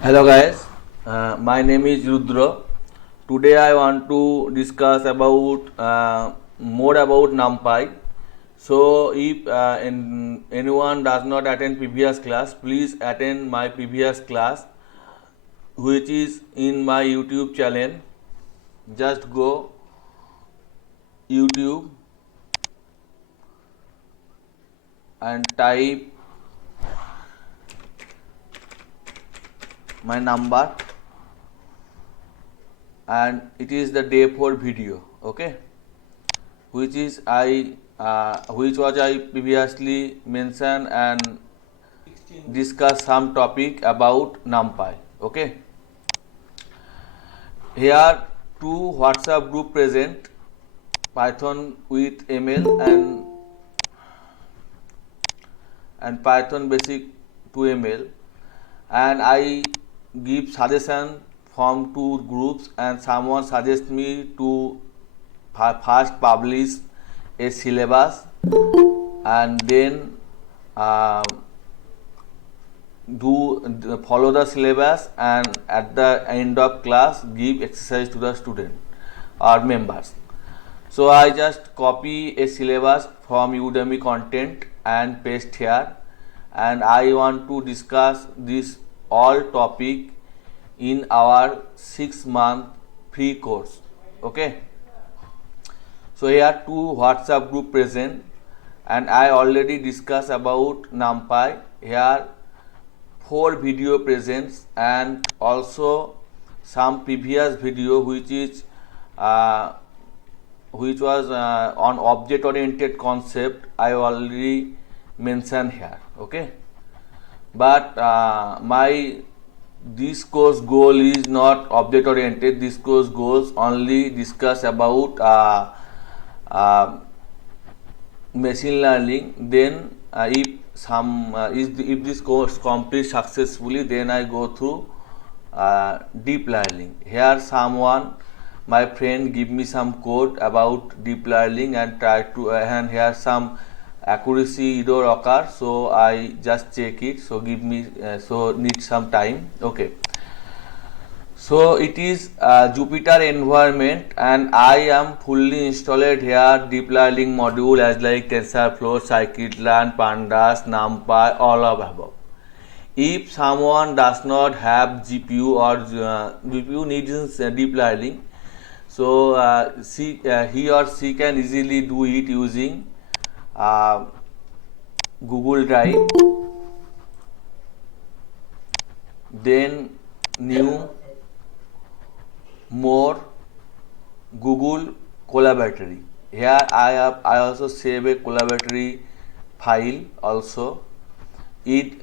Hello guys, my name is Rudra. Today I want to discuss about more about NumPy. So if anyone does not attend previous class, please attend my previous class, which is in my YouTube channel. Just go YouTube and type my number, and it is the day 4 video. Okay, which was I previously mentioned and discuss some topic about NumPy. Okay, here two WhatsApp group present, Python with ML and Python basic to ML, and I give suggestion from two groups, and someone suggest me to first publish a syllabus and then uh, follow the syllabus, and at the end of class give exercise to the student or members. So I just copy a syllabus from Udemy content and paste here, and I want to discuss this all topic in our 6-month free course. Okay, so here two WhatsApp group present, and I already discussed about NumPy. Here 4 video presents, and also some previous video uh, which was on object oriented concept I already mentioned here. Okay, but my this course goal is not object oriented. This course goals only discuss about uh, machine learning. Then if this course completes successfully, then I go through deep learning. Here someone, my friend, give me some code about deep learning and try to and here some accuracy error occur, so I just check it. So give me so need some time. Okay, so it is a Jupyter environment, and I am fully installed here deep learning module as like TensorFlow, Scikit-learn, Pandas, NumPy, all of above. If someone does not have GPU or GPU needs deep learning, so he or she can easily do it using uh, Google Drive, then new, more, Google Collaboratory. Here I also save a collaboratory file also. It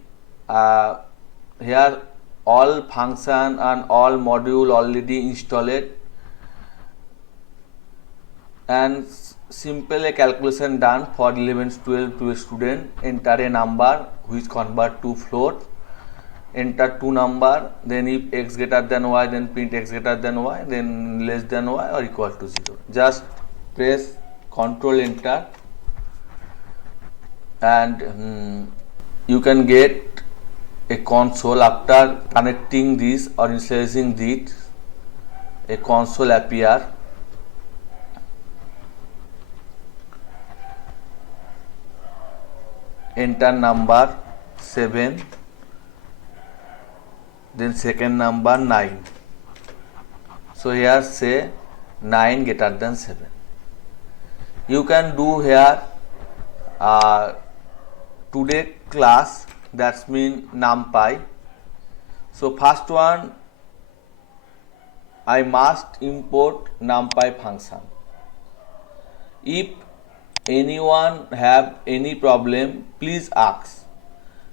here all function and all module already installed, and simple a calculation done for 11 12 to a student. Enter a number which convert to float, enter two number, then if x greater than y, then print x greater than y, then less than y or equal to 0. Just press Ctrl Enter, and you can get a console. After connecting this or initializing this, a console appear. Enter number 7, then second number 9. So here say 9 greater than 7. You can do here today class, that's mean NumPy. So first one, I must import NumPy function. If anyone have any problem, please ask.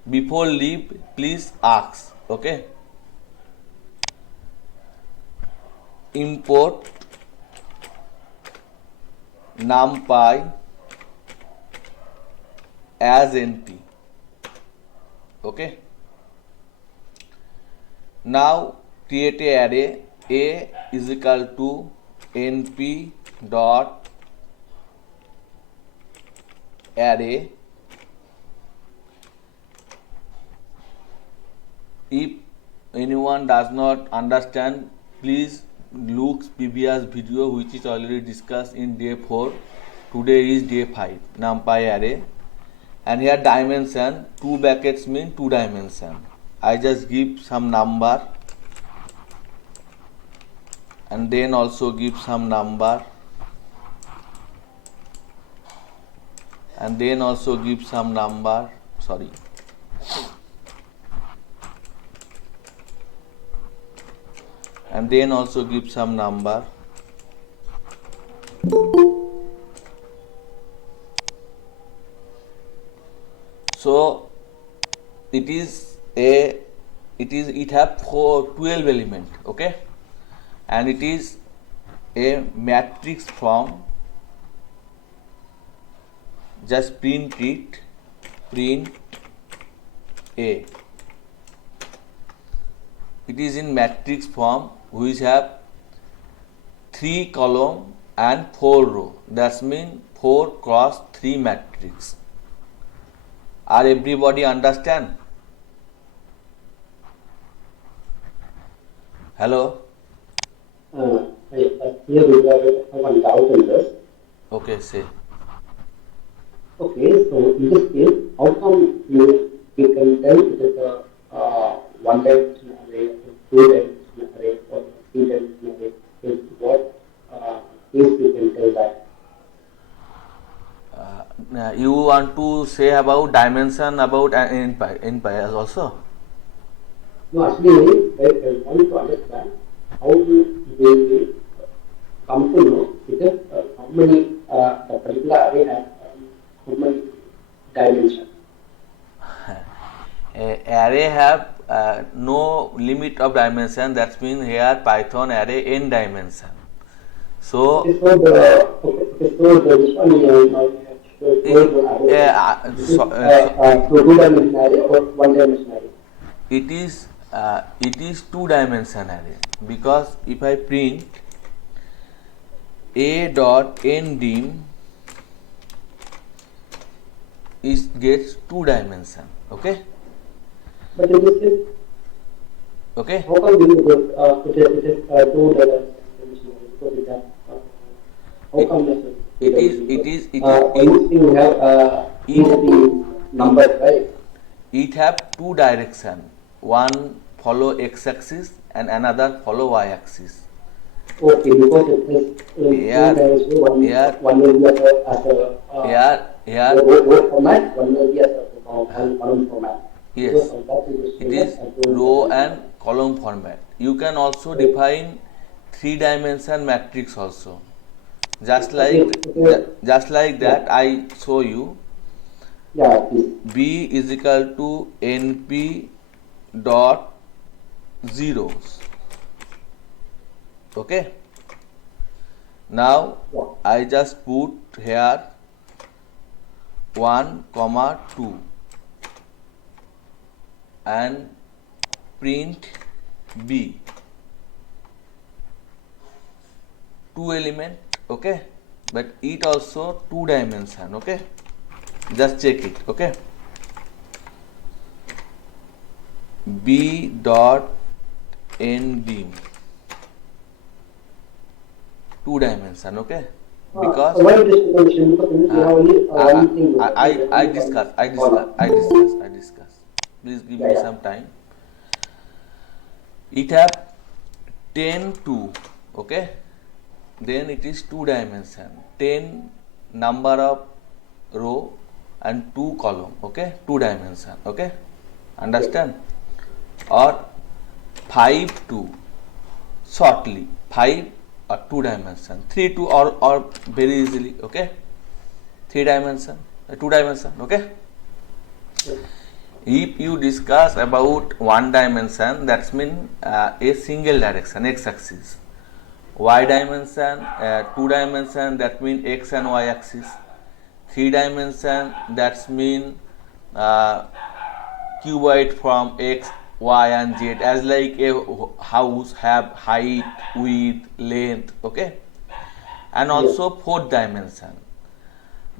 Before leave, please ask. Okay, import NumPy as NT. Okay, now create a array. A is equal to np dot array. If anyone does not understand, please look previous video which is already discussed in day 4. Today is day 5, NumPy array. And here dimension, 2 brackets mean 2 dimension. I just give some number and then also give some number and then also give some number, sorry. And then also give some number. So it have 12 element, okay, and it is a matrix from, just print it, print A. It is in matrix form which have 3 column and 4 row. That means 4 cross 3 matrix. Are everybody understand? Hello? Here we have one doubt in this. Okay, say. Okay, so in this case, how come you can tell it is a one dimensional array, two dimensional array, or three dimensional array? Is what case you can tell that? You want to say about dimension about NumPy also? No, actually, I want to understand how we come to know because how many the particular array has how many dimensions. Array have no limit of dimension. That means here Python array n dimension. So Okay, so this one two dimensional array or one dimensional array? it is 2 dimension array, because if I print a dot ndim is gets 2 dimension, okay. But in this case, Okay. how come it is two dimensional? Because it has how come It is you have each numbers, right? it have 2 direction. One follow x-axis and another follow y-axis. Okay, because it is one will be as a row format, one will be as a column format. Yes, it is row and column format. You can also define 3 dimension matrix also. Just like that I show you. Yeah, please. B is equal to np dot zeros. Okay. Now I just put here 1, 2 and print B. 2 element, okay, but it also 2 dimension, okay. Just check it, okay. B dot ndim 2 dimension, okay. Because why this dimension? Because in this you have only one thing. I discuss. Please give me some time. It have 10 2, okay. Then it is 2 dimension. 10 number of row and 2 column, okay. 2 dimension, okay. Understand? Or 5 2 shortly 5 or 2 dimension, 3 2 or very easily, okay. 3 dimension, 2 dimension, okay. If you discuss about 1 dimension, that's mean a single direction, x-axis. Y dimension, 2 dimension, that mean x and y axis. 3 dimension, that's mean cuboid from x, y and z, as like a house have height, width, length, okay. And also 4th dimension.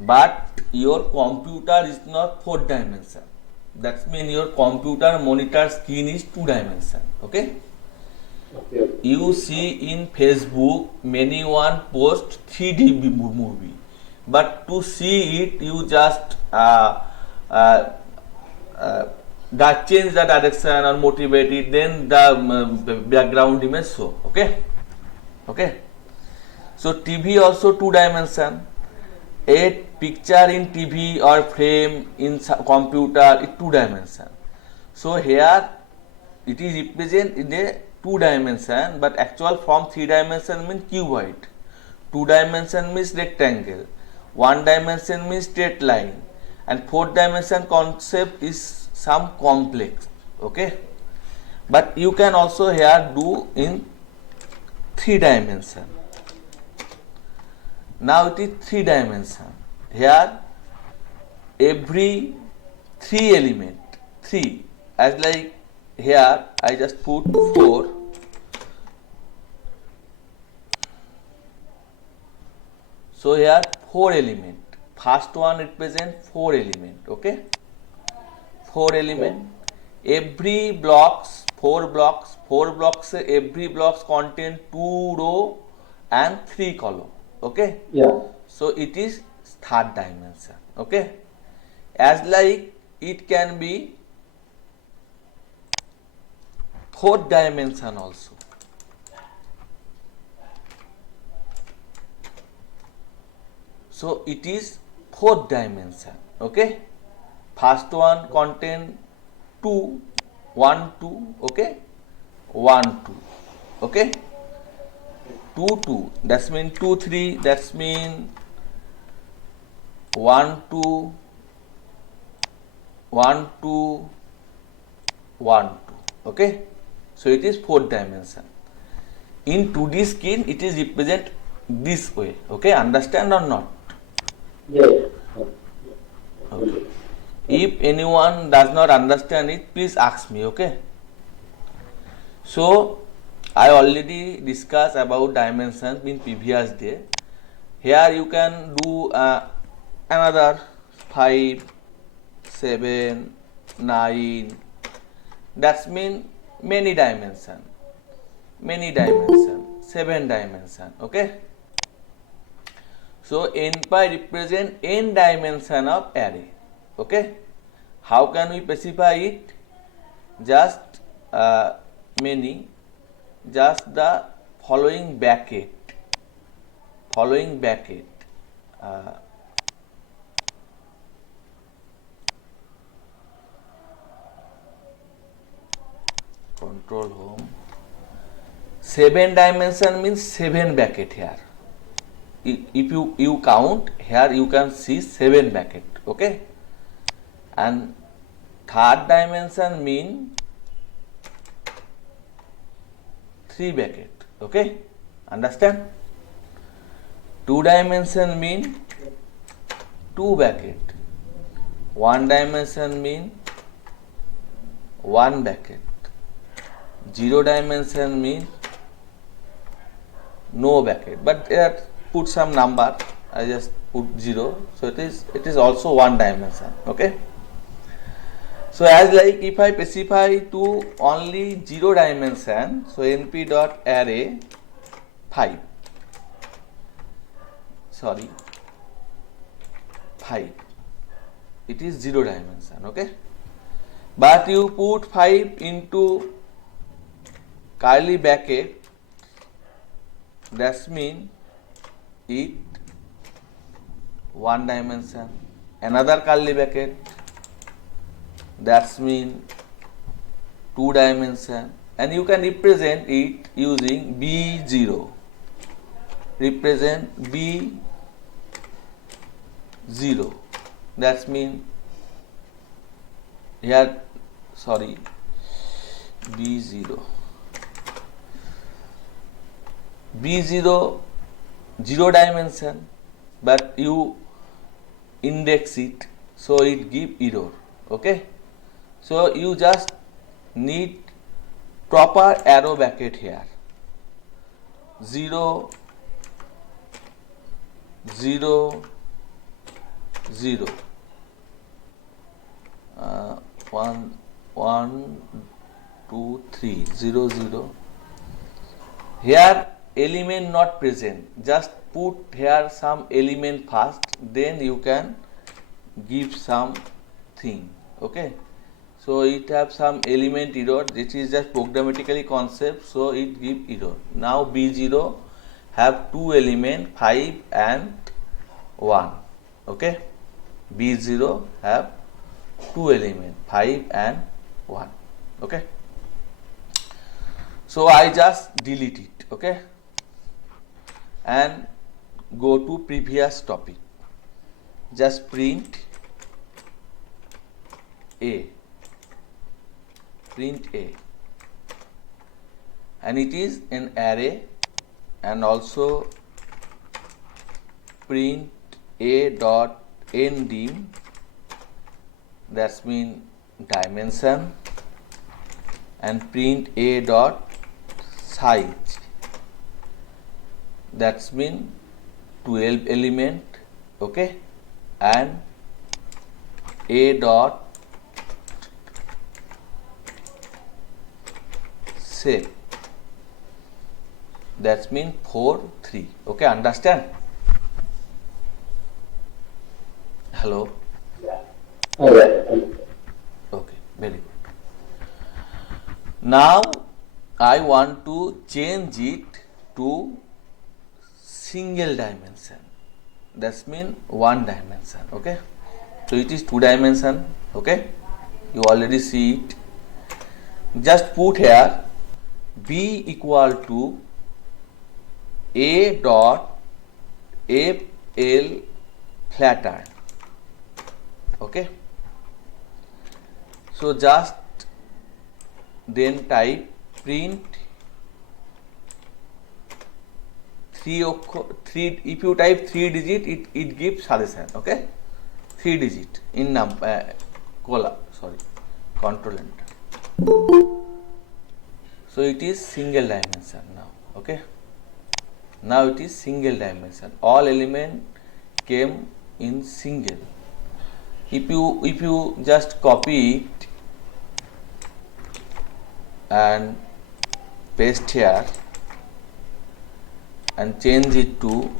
But your computer is not 4th dimension. That means your computer monitor screen is 2 dimension. Okay. Okay. You see in Facebook many one post 3D movie, but to see it you just uh, that change the direction or motivate it, then the background image show. Okay. Okay. So TV also 2 dimension. A picture in TV or frame in computer is 2 dimension. So here it is represent in a 2 dimension, but actual from 3 dimension means cuboid, 2 dimension means rectangle, 1 dimension means straight line, and 4 dimension concept is some complex. Okay, but you can also here do in 3 dimension. Now it is 3 dimension. Here every 3 element, 3, as like here I just put 4. So here 4 element. First one represent 4 element. Okay, 4 element. Every blocks, 4 blocks. Every blocks contain 2 row and 3 column. Okay. Yeah. So it is 3rd dimension. Okay, as like it can be 4th dimension also. So it is 4th dimension. Okay, first one contain 2, 1, 2. Okay, 1, 2. Okay, 2, 2. That's mean 2, 3. That's mean 1, 2, 1, 2, 1, 2. Okay, so it is 4th dimension. In 2D screen, it is represent this way. Okay, understand or not? Yes. Okay. If anyone does not understand it, please ask me. Okay. So I already discussed about dimensions in previous day. Here you can do another 5, 7, 9. That's mean many dimension, 7 dimension. Okay. So NPy represent n dimension of array. Okay. How can we specify it? Just many, just the following bracket. Control home. 7 dimension means 7 bracket here. If you count here, you can see 7 bracket. Okay, and 3rd dimension mean 3 bracket. Okay, understand? 2 dimension mean 2 bracket. 1 dimension mean 1 bracket. 0 dimension mean no bracket, but here put some number. I just put 0, so it is also 1 dimension. Okay, so as like if I specify to only 0 dimension, so np dot array 5, it is 0 dimension. Okay, but you put 5 into curly bracket, that mean it 1 dimension. Another curly bracket, that's mean 2 dimension, and you can represent it using B0. Represent B0. That's mean here, B0. B0, 0 dimension, but you index it, so it give error. Okay, so you just need proper arrow bracket here. 0, 0, 0. 1 1 2 3 0 0. Here element not present, just put here some element first, then you can give something. Okay, so it have some element error. This is just programmatically concept, so it give error. Now B0 have two element 5 and 1. Okay, B0 have two element 5 and 1. Okay, so I just delete it. Okay, and go to previous topic. Just print A, and it is an array, and also print A dot ndim, that's mean dimension, and print A dot size, that's mean 12 element. Okay, and A dot shape, that's mean 4 3. Okay, understand? Hello. Okay, very good. Now I want to change it to single dimension, that's mean one dimension. Okay, so it is two dimension. Okay, you already see it. Just put here B equal to A dot FL flatten. Okay, so just then type print 3. If you type 3 digit, it gives solution. Okay, 3 digit in control enter. So it is single dimension now. Okay, now it is single dimension. All element came in single. If you just copy it and paste here and change it to,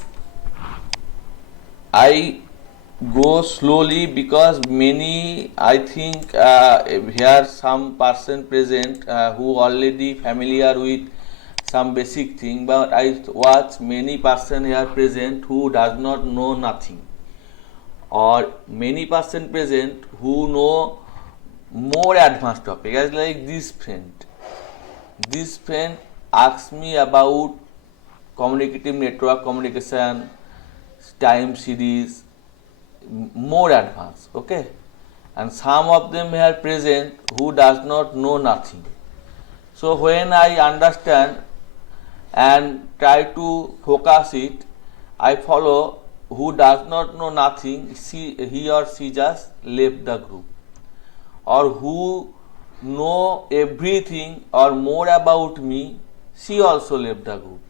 I go slowly because many, I think here some person present who already familiar with some basic thing, but I watch many person here present who does not know nothing, or many person present who know more advanced topic. As like this friend asks me about communicative network communication, time series, more advanced. Okay, and some of them here present who does not know nothing. So when I understand and try to focus it, I follow who does not know nothing, he or she just left the group, or who know everything or more about me, she also left the group,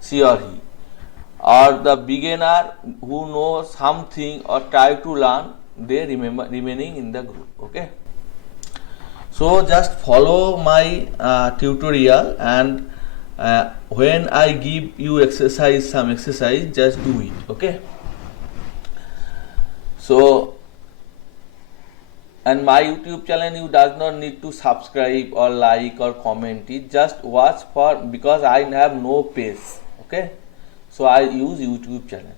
she or he, or the beginner who knows something or try to learn, they remaining in the group. Okay, so just follow my tutorial, and when I give you some exercise, just do it. Okay, so, and my YouTube channel, you does not need to subscribe or like or comment it, just watch for, because I have no page. Okay, so I use YouTube channel.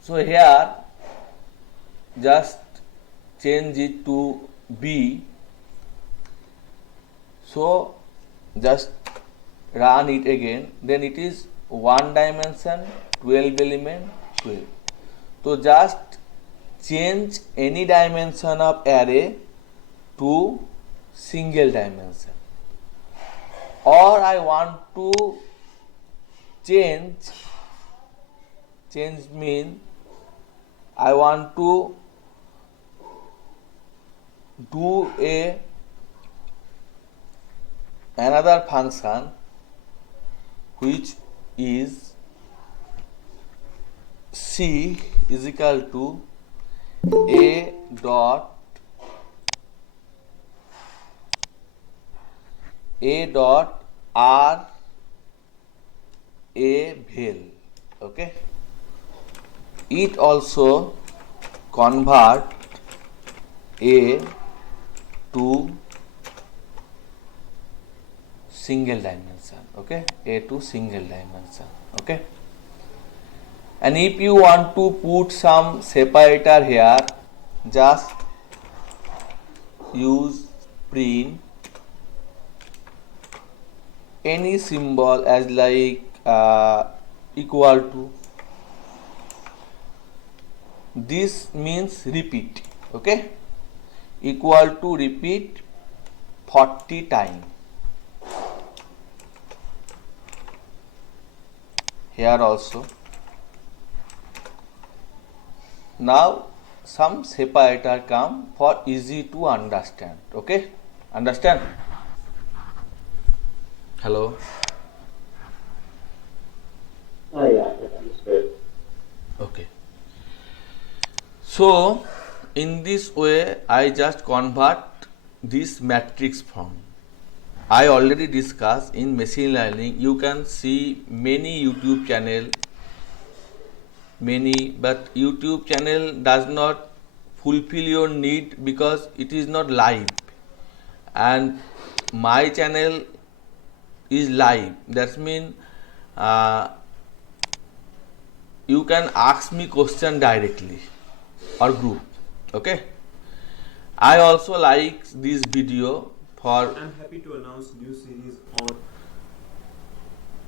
So here just change it to B. So just run it again, then it is one dimension, 12 element, 12. So just change any dimension of array to single dimension, or I want to change mean I want to do another function which is C is equal to A dot r a vel. Okay, it also convert a to single dimension. Okay, a to single dimension. Okay, and if you want to put some separator here, just use print any symbol as like equal to. This means repeat. Okay, equal to repeat 40 times. Here also. Now some separator come for easy to understand. Okay, understand? Hello. Yeah, I understood. Okay. So in this way I just convert this matrix form. I already discussed in machine learning you can see many YouTube channel, but YouTube channel does not fulfill your need because it is not live, and my channel is live. That means you can ask me question directly or group. Okay, I also like this video for I'm happy to announce new series on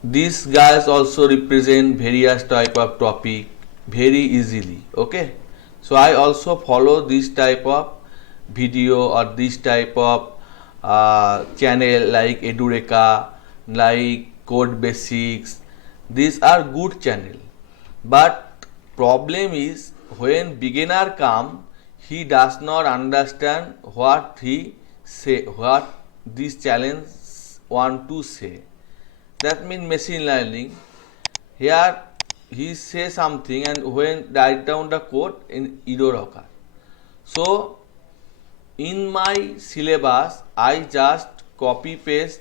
these guys also represent various type of topic very easily. Okay, so I also follow this type of video or this type of channel like Edureka, like Code Basics. These are good channel, but problem is when beginner come, he does not understand what he say, what this challenge want to say. That means machine learning. Here he say something and when write down the code in error occur. So in my syllabus I just copy paste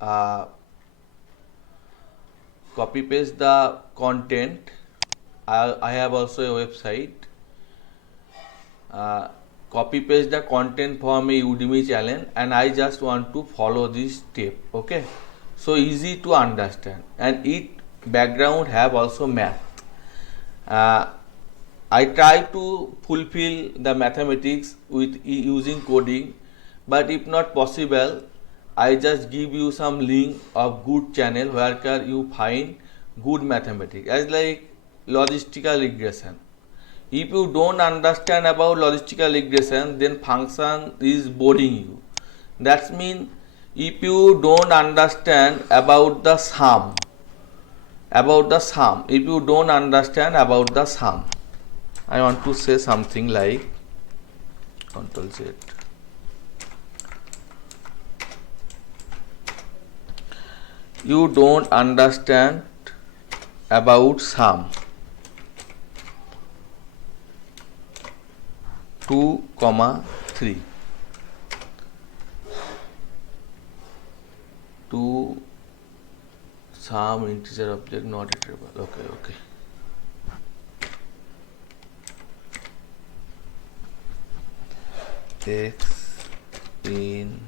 uh, the content. I have also a website. Copy paste the content from a Udemy channel and I just want to follow this step. Okay, so easy to understand, and it background have also math. I try to fulfill the mathematics with using coding, but if not possible, I just give you some link of good channel where can you find good mathematics as like logistical regression. If you don't understand about logistical regression, then function is boring you. That means if you don't understand about the sum, if you don't understand about the sum, I want to say something like Ctrl Z. You don't understand about sum 2, 3 to some integer object not iterable. Okay. X in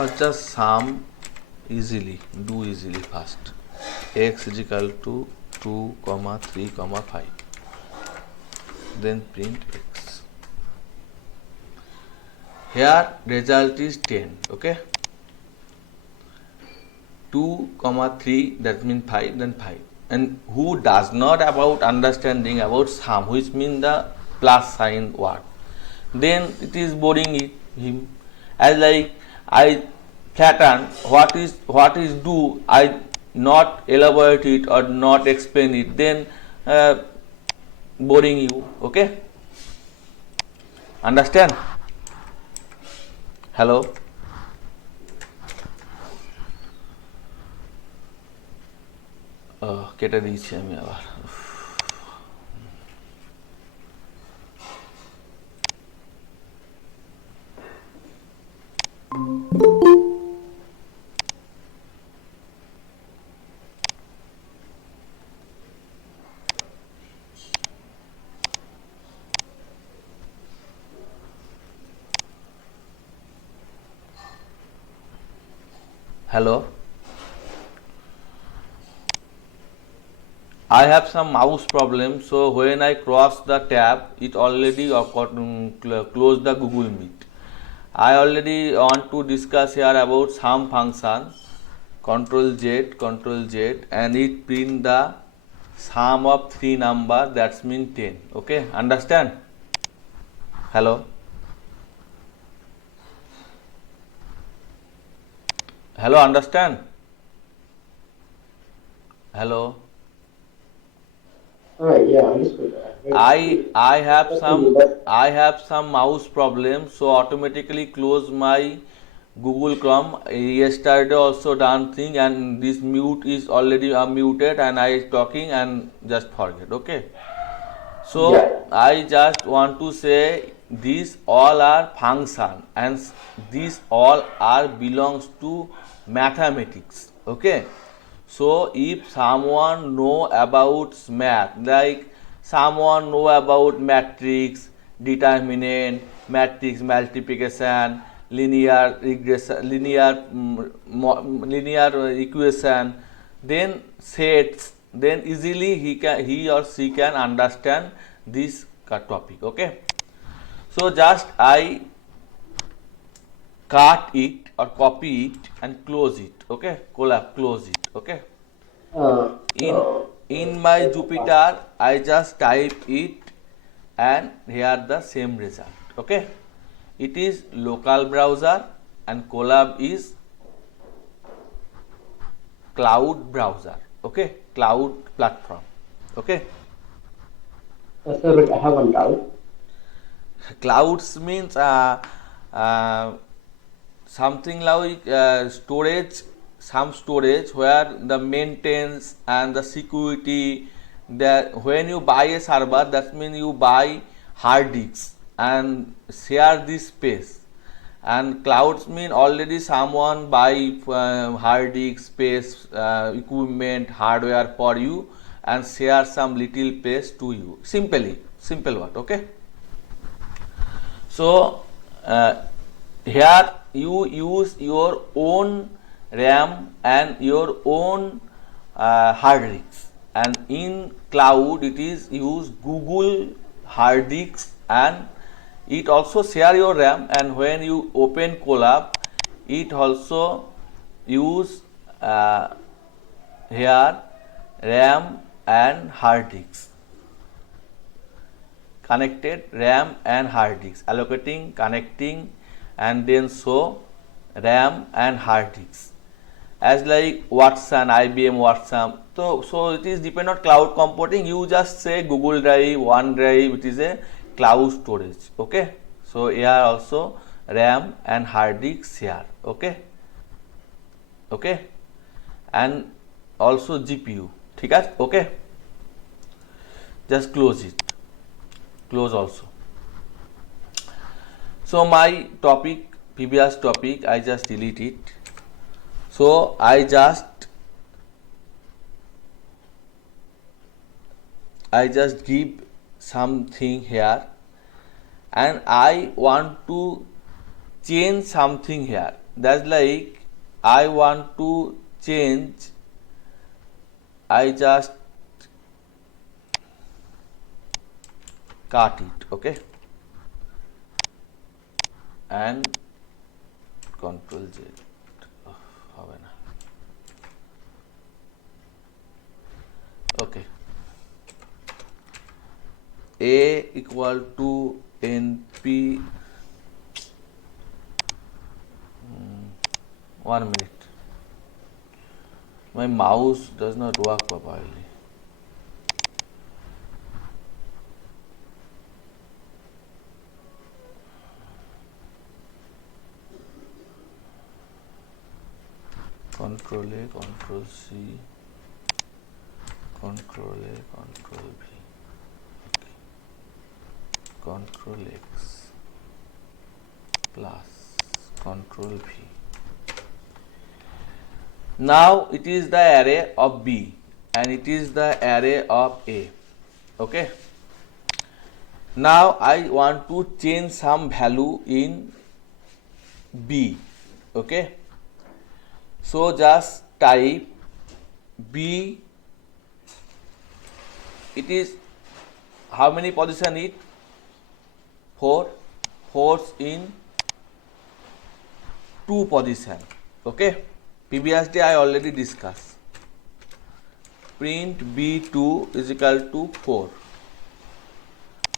or just sum easily, do easily first. X is equal to 2, 3, 5. Then print X. Here result is 10. Okay. 2, 3, that means 5, then 5. And who does not about understanding about sum, which means the plus sign word, then it is boring him. As like I flatten what is do, I not elaborate it or not explain it, then boring you. Okay, understand? Hello. কেটে দিয়েছি আমি আবার। Hello. I have some mouse problem, so when I cross the tab, it already close the Google Meet. I already want to discuss here about some function, Control Z, and it print the sum of three number, that's mean 10. Okay, understand? Hello. Hello, understand? Hello. Yeah, understood. I have some mouse problem, so automatically close my Google Chrome. Yesterday also done thing, and this mute is already muted, and I talking and just forget. Okay. So Yeah. I just want to say these all are function, and these all are belongs to mathematics. Okay. So if someone know about math, like someone know about matrix, determinant, matrix multiplication, linear regression, linear equation, then sets, then easily he or she can understand this topic. Okay. So just I cut it or copy it and close it. Okay, close it. Okay. in in my Jupyter I just type it and here the same result. Okay, it is local browser and Colab is cloud browser. Okay, cloud platform. Okay. Sir, but I have one doubt. Clouds means something like storage, some storage where the maintenance and the security, that when you buy a server, that means you buy hard disks and share this space. And clouds mean already someone buy hard disk space, equipment, hardware for you and share some little space to you. Simple word. Okay. So here you use your own RAM and your own hard disks, and in cloud it is use Google hard disks, and it also share your RAM, and when you open Colab it also use here RAM and hard disks, connected RAM and hard disks, allocating, connecting, and then show RAM and hard disks as like Watson, IBM Watson. So it is depend on cloud computing. You just say Google Drive, OneDrive, it is a cloud storage. Okay. So here also RAM and hard disks here. Okay. Okay. And also GPU. ठीक है? Okay. Just close it. Close also. So my topic, previous topic, I just delete it. So I just give something here, and I want to change something here. That's like I want to change. I just cut it. Okay. And Control Z. হবে না। Okay. A equal to NP. 1 minute. My mouse does not work properly. Control A, Control C. control A, control V, okay. Control X plus control V. Now it is the array of B and it is the array of A. Okay. Now I want to change some value in B. Okay. So just type B. It is how many position it? 4. 4's in 2 position. Okay. Previously I already discussed. Print B2 is equal to 4.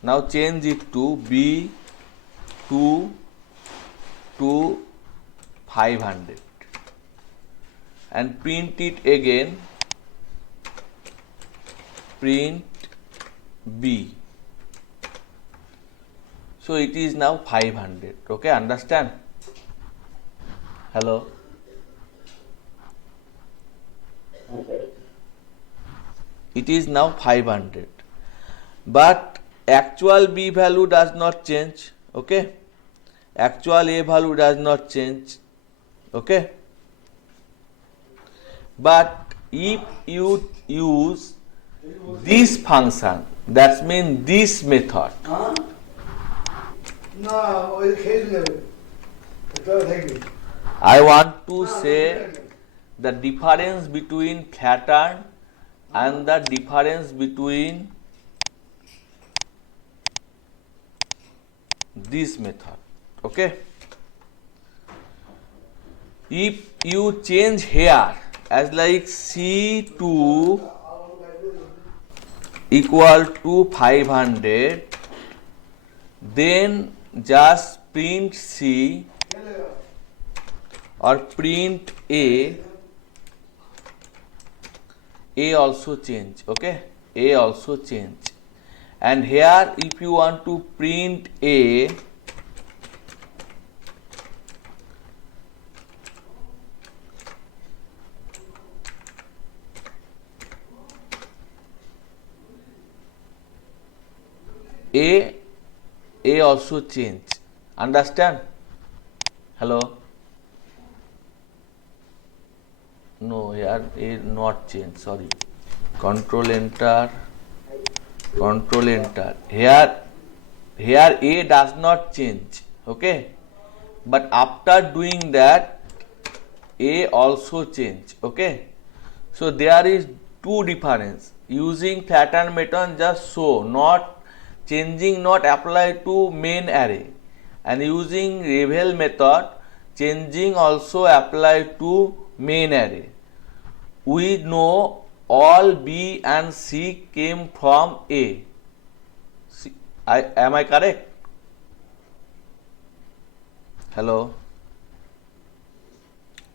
Now change it to B2 to 500 and print it again. Print B. So it is now 500. Okay, understand? Hello? Okay. It is now 500. But actual B value does not change. Okay? Actual A value does not change. Okay? But if you use this function, that means this method, I want to say the difference between pattern and the difference between this method. Okay? If you change here as like C2 equal to 500, then just print C or print A also change. Okay, A also change. And here if you want to print A, A also change. Understand? Hello? No, here A not change. Sorry. Control enter. Control enter. Here A does not change. Okay? But after doing that, A also change. Okay? So there is two difference. Using pattern method just show, not changing, not apply to main array, and using revel method changing also apply to main array. We know all B and C came from A. Am I correct? Hello?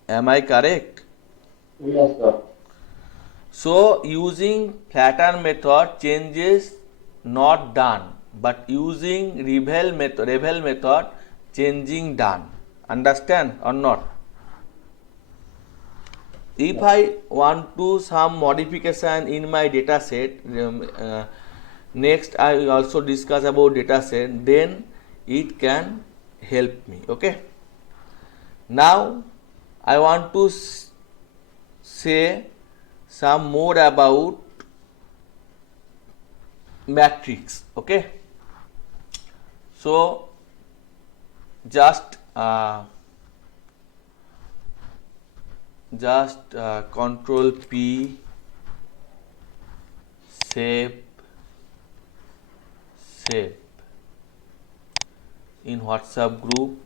Am I correct? Yes, sir. So using pattern method changes not done, but using revel method changing done. Understand or not? If I want to some modification in my data set, next I will also discuss about data set, then it can help me. Okay. Now I want to say some more about matrix. Okay. So just control P, save in WhatsApp group,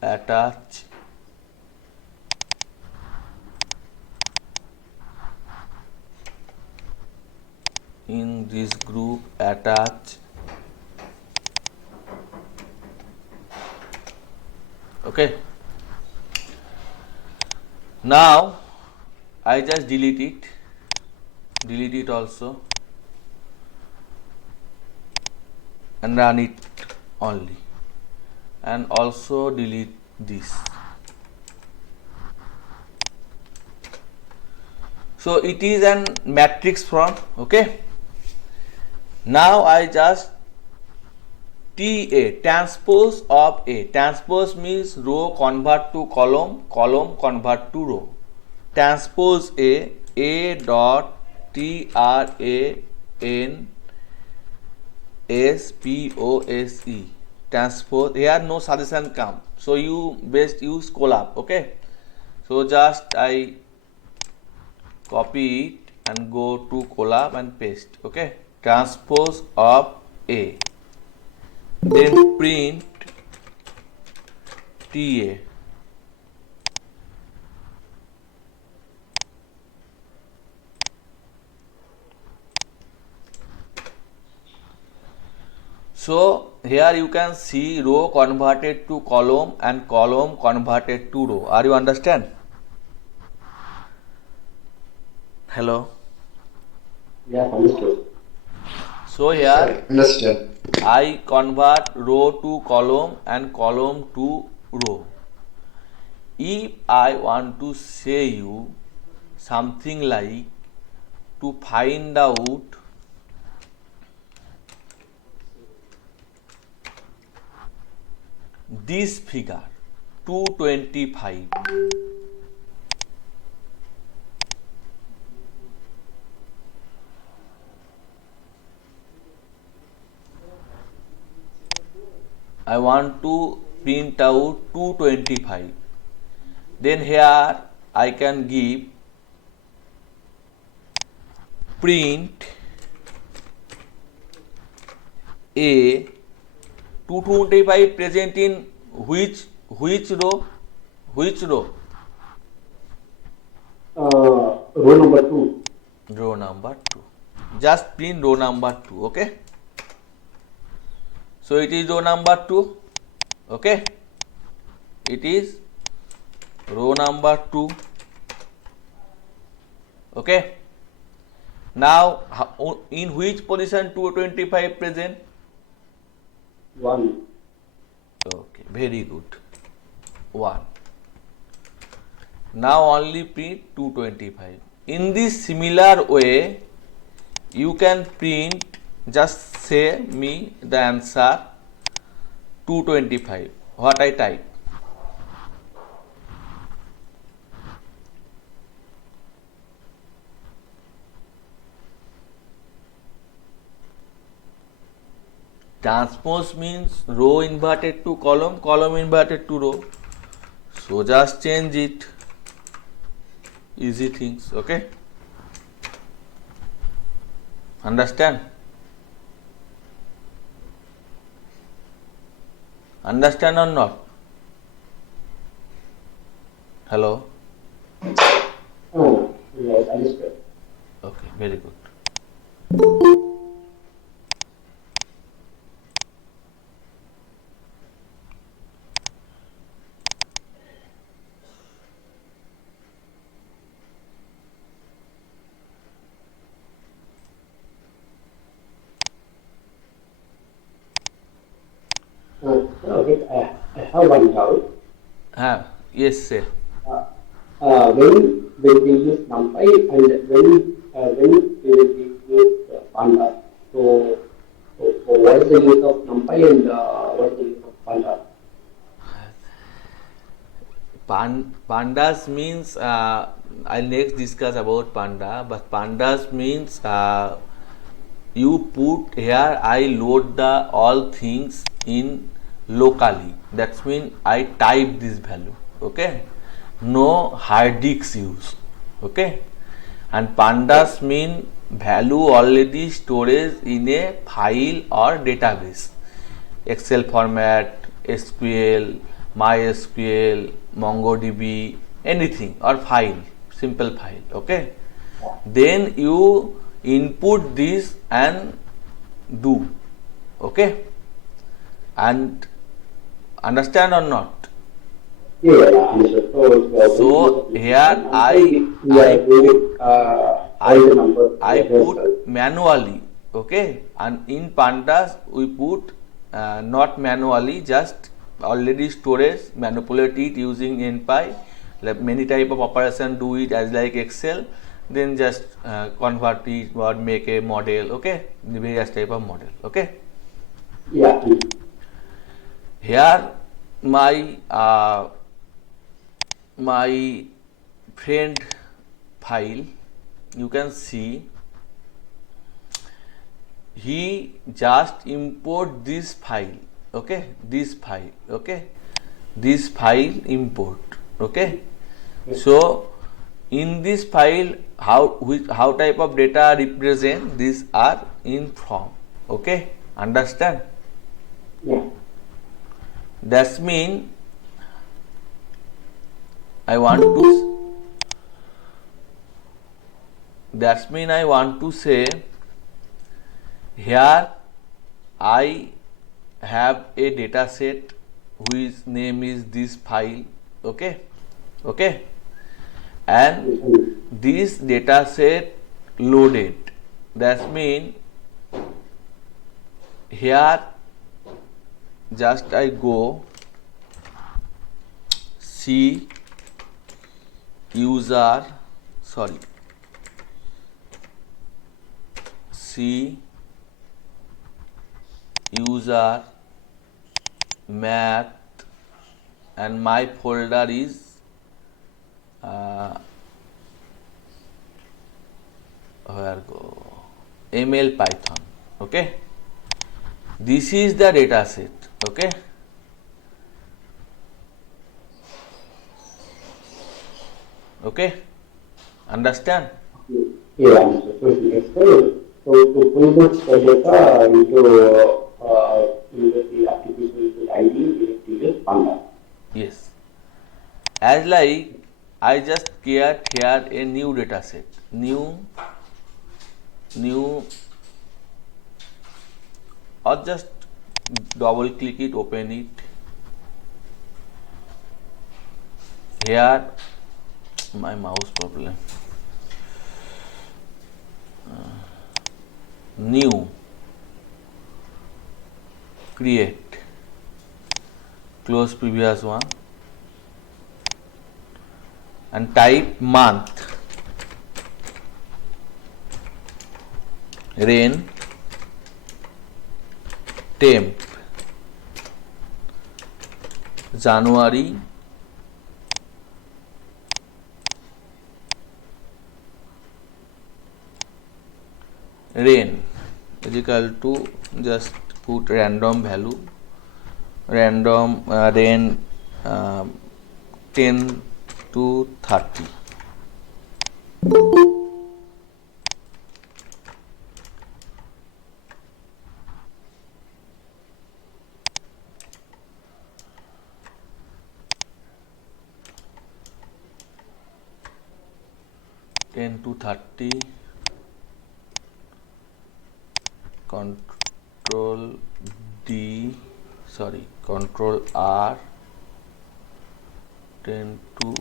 attach in this group, attach. Okay. Now I just delete it also, and run it only, and also delete this. So it is an matrix form. Okay, now I just TA, transpose of A. Transpose means row convert to column, column convert to row. Transpose A dot transpose. Transpose, here no suggestion come, so you best use Colab. Okay, so just I copy it and go to Colab and paste. Okay, transpose of A, then print TA. So here you can see row converted to column and column converted to row. Are you understand? Hello. Yeah, understood. So here Understood. I convert row to column and column to row. If I want to say you something like to find out this figure 225, I want to print out 225, then here I can give print A 225 present in which row? Which row? Row number 2. Row number 2. Just print row number 2. Okay. So it is row number 2. Okay. It is row number 2. Okay. Now in which position 225 present? 1. Okay, very good. 1. Now only print 225. In this similar way, you can print, just say me the answer 225. What I type? Transpose means row inverted to column, column inverted to row. So just change it. Easy things. Okay. Understand? Understand or not? Hello? Oh, yes, understood. Okay, very good. Okay, I have one doubt. Yes, sir. When we use NumPy and when we will use Panda, so what is the use of NumPy and what is the use of Panda? Pandas means I'll next discuss about panda, but pandas means you put here I load the all things in locally. That's mean I type this value. Okay, no hard disk use. Okay, and pandas mean value already storage in a file or database, Excel format, SQL, MySQL, MongoDB, anything or file, simple file. Okay, then you input this and do. Okay, and understand or not? Yeah, understood. So here I put manually. Okay, and in pandas we put not manually, just already storage, manipulate it using NumPy. Like many type of operation do it as like Excel. then just convert it or make a model. Okay, the various type of model. Okay, Yeah. here my friend file, you can see he just import this file. Okay, this file. Okay, this file import. Okay, so in this file, how type of data represent, these are in from. Okay, understand? Yeah. That's mean I want to say here I have a data set whose name is this file. Okay, okay, and this data set loaded. That mean here just I go see user, see user math, and my folder is where go ML Python. Okay, this is the data set. Okay, okay, understand? Yeah, understood. So the explain. So to pull this data into the application ID, we have to use Panda. Yes, as like I just create here a new data set, new or just double click it, open it. Here my mouse problem. New, create, close previous one, and type month, rain, temp, January, rain is equal to, just put random value, random rain 10 to 30. Control D, Control R, 10 to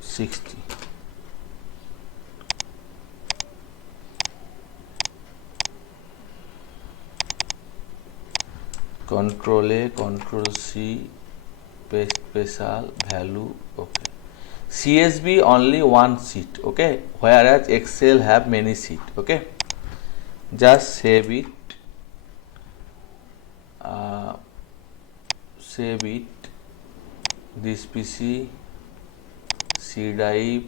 60. Control A, Control C, special value. Okay, CSV only one sheet. Okay, whereas Excel have many sheet. Okay, just save it. Save it. This PC, C drive,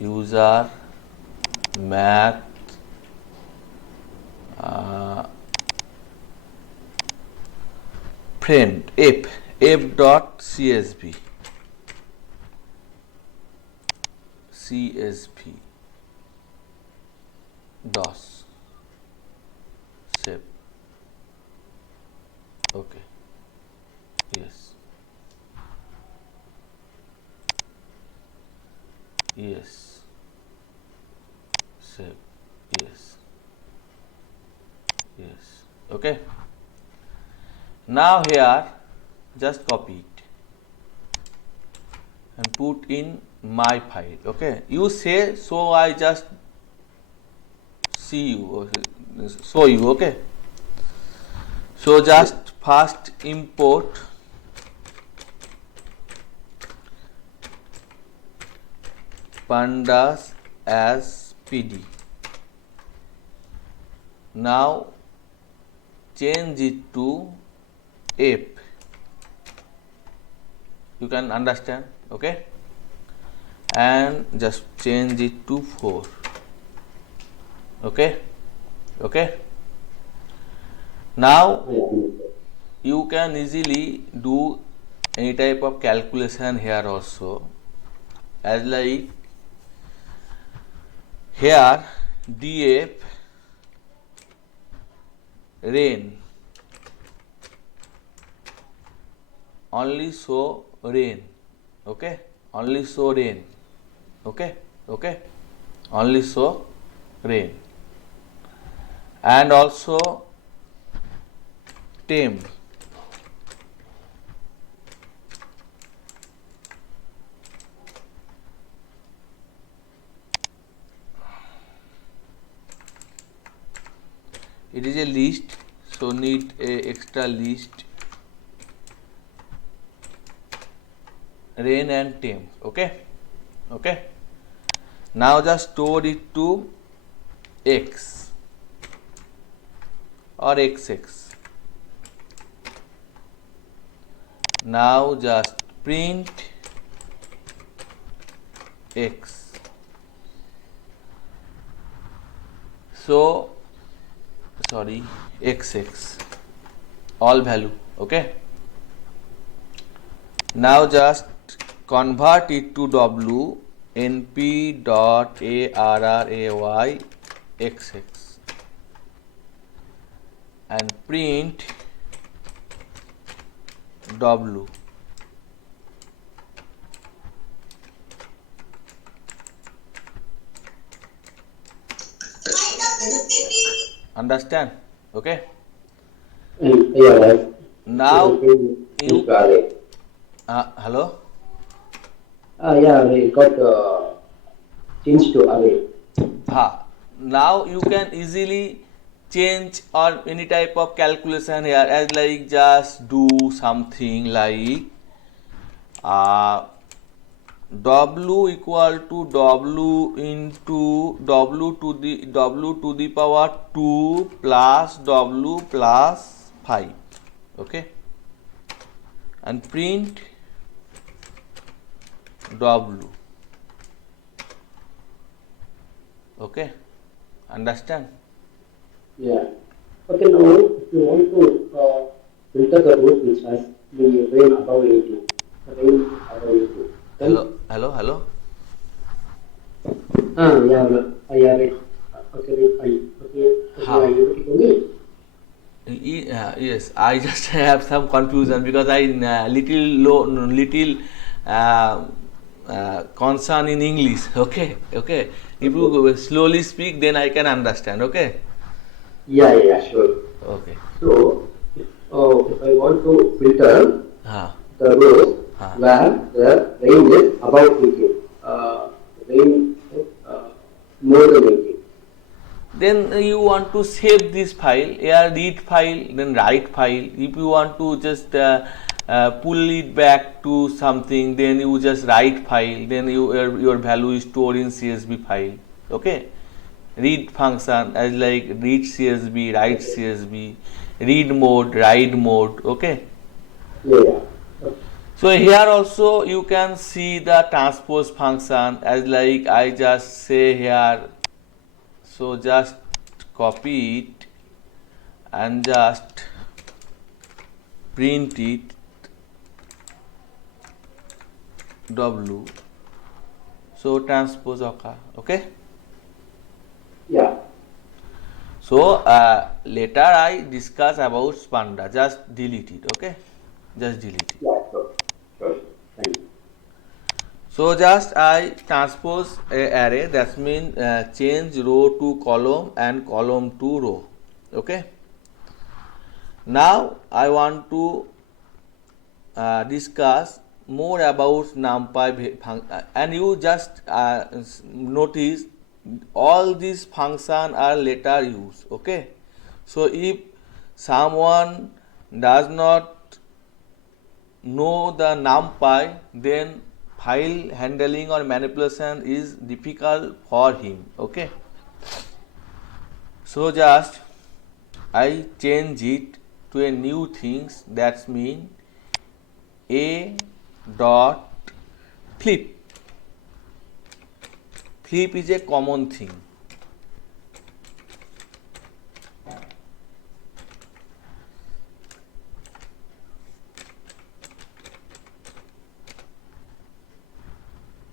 user, math, friend, f dot csv, DOS, save. Okay, yes, save, yes, okay. Now here just copy it and put in my file. Okay, you say, so I just show you. Okay, so just first import pandas as PD. Now change it to F. You can understand, okay? And just change it to 4. Okay? Okay? Now you can easily do any type of calculation here also, as like here DF rain, only show rain, okay, only show rain, okay, okay, only show rain, and also temp, it is a list, so need a extra list, rain and temp, okay, okay. Now just store it to X or XX. Now just print X. So sorry, XX, all value, okay. Now just convert it to W, np dot array xx, and print W. Understand? Okay. Yeah, right. Now You you hello. yeah, we got changed to array. Now you can easily change or any type of calculation here, as like just do something like W equal to W into W to the power 2 plus W plus 5, okay, and print W, okay, understand? Yeah. Okay, now if you want to filter the rows which has the rain above 80, rain above 80. Hello. Yeah, yeah, right. Okay, right, fine. Okay, How? are you able to me? Yes, I just have some confusion because I little concern in English. Okay. If you slowly speak, then I can understand. Okay. Yeah, sure. Okay. So, if I want to filter Ha. the rows Ah. where the rain is above 80, rain is more than 80. Then you want to save this file, read file, then write file. If you want to just pull it back to something, then you just write file, then your value is stored in CSV file, okay. Read function as like read CSV, write CSV, read mode, write mode, okay. Yeah. So here also you can see the transpose function, as like I just say here. So just copy it and just print it W. So transpose occur, okay. Yeah. So later I discuss about Panda. Just delete it, okay. Just delete it. Yeah, sure. Thank you. So just I transpose a array, that means change row to column and column to row, okay. Now I want to discuss more about NumPy and you just notice all these functions are later used, okay. So if someone does not know the NumPy, then file handling or manipulation is difficult for him. Okay, so just I change it to a new things, that's mean a dot flip. Flip is a common thing.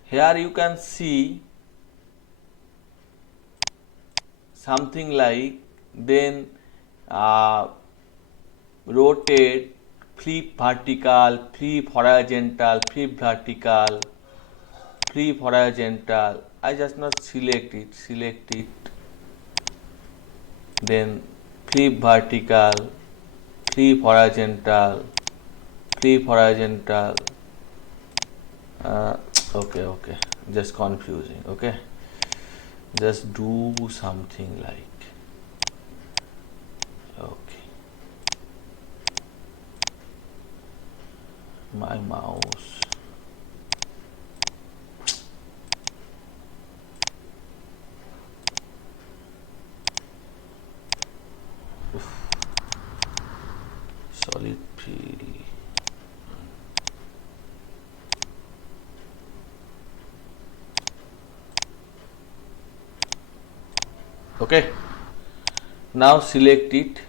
Here you can see something like then rotate, flip vertical, flip horizontal, flip vertical, flip horizontal. I just not select it, then flip vertical, flip horizontal, flip horizontal. Okay, just confusing. Okay, just do something like, okay, my mouse. Solid P. Okay, now select it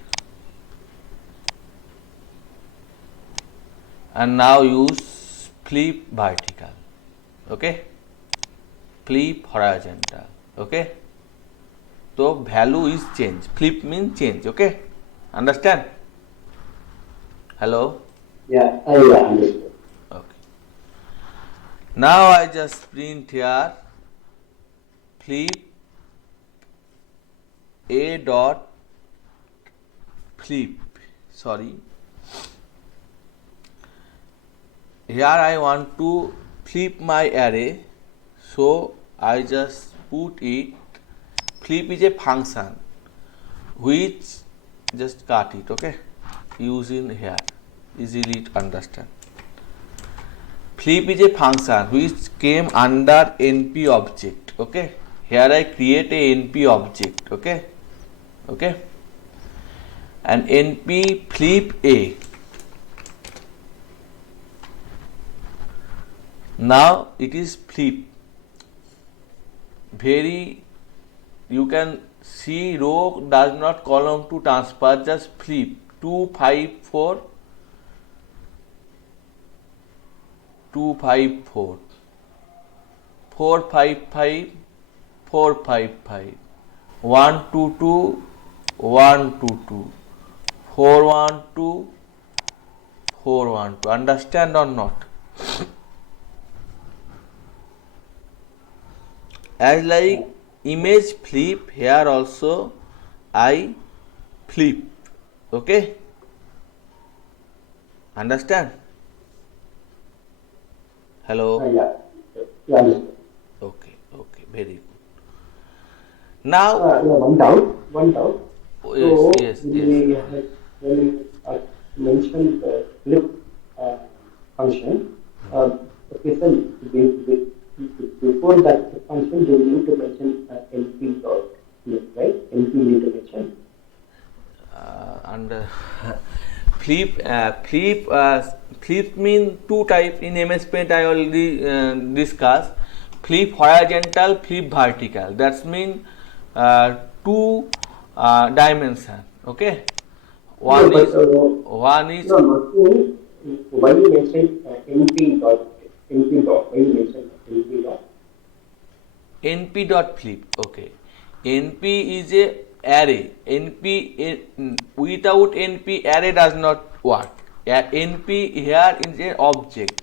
and now use flip vertical. Okay, flip horizontal. Okay, so value is change, flip means change. Okay, understand? Hello? Yeah, yeah, understood. Okay, now I just print here flip a dot flip. Sorry, here I want to flip my array, so I just put it. Flip is a function which just cut it. Okay, using here easily to understand. Flip is a function which came under NP object. Okay, here I create a NP object. Okay, and NP flip a. Now it is flip. Very, you can see row does not column to transfer, just flip 2 5 4 2 5 4 4 5 5 4 5 5 1 2 2 1 2 2 4 1 2 4 1 2. Understand or not? As like image flip, here also I flip. Okay, understand? Hello? Yeah, yeah, understood. Okay, very good. Now, Yeah, one doubt. oh, So, yes. when we mentioned the flip function, okay, so before that function, you need to mention NP dot flip, right? NP need to mention. And flip mean two type in MS Paint. I already discussed. Flip horizontal, flip vertical. That's mean two dimension. Okay, one No, is no, not only why you mention NP dot, why you mention NP dot? NP dot flip. Okay, NP is a array. Without NP array does not work. NP here is an object.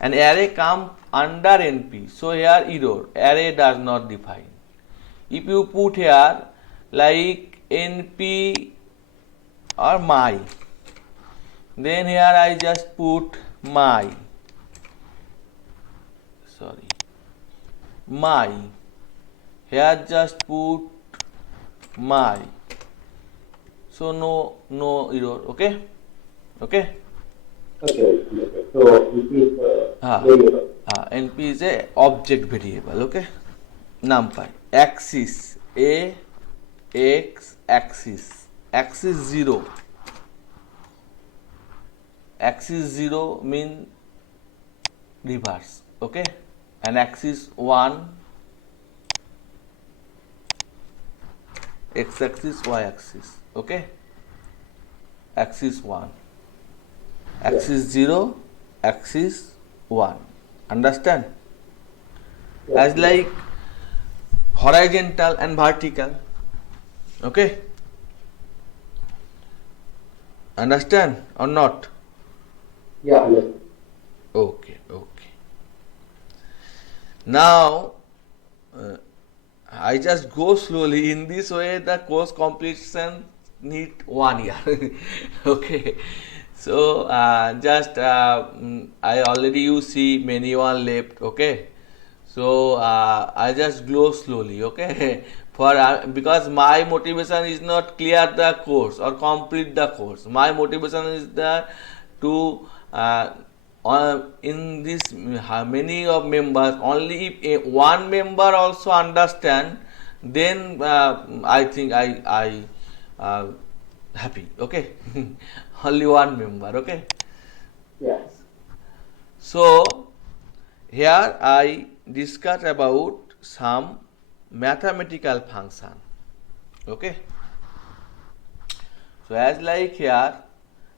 An array come under NP. So here error. Array does not define. If you put here like NP or my, then here I just put my. Sorry. My, here just put my, so no error. Okay. Okay, so it is variable. NP is a object variable. Okay, numpy axis a x axis 0. Axis 0 mean reverse. Okay, and axis 1 x axis y axis. Okay, axis 1 axis 0 axis 1. Understand? As like horizontal and vertical. Okay, understand or not? Yeah, understand. Okay. Now I just go slowly. In this way, the course completion need 1 year. Okay. So I already you see many one left. Okay. So I just go slowly. Okay. For because my motivation is not clear the course or complete the course. My motivation is that to in this many of members, only if one member also understand, then I think I happy. Okay. Only one member. Okay. Yes. So here I discuss about some mathematical function. Okay. So as like here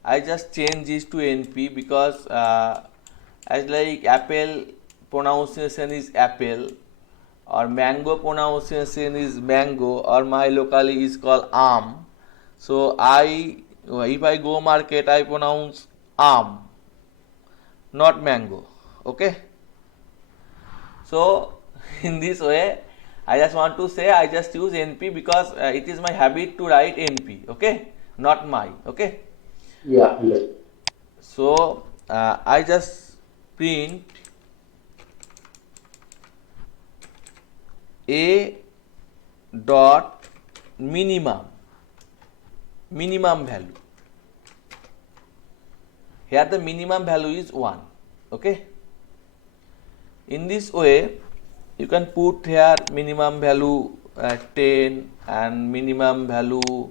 I just change this to NP because as like apple pronunciation is apple or mango pronunciation is mango or my locally is called so if I go market I pronounce not mango. Okay, so in this way I just want to say I just use NP because it is my habit to write NP. Okay, not my. Okay, Yeah, understand. so I just print a dot minimum value. Here the minimum value is 1. Okay, in this way you can put here minimum value 10 and minimum value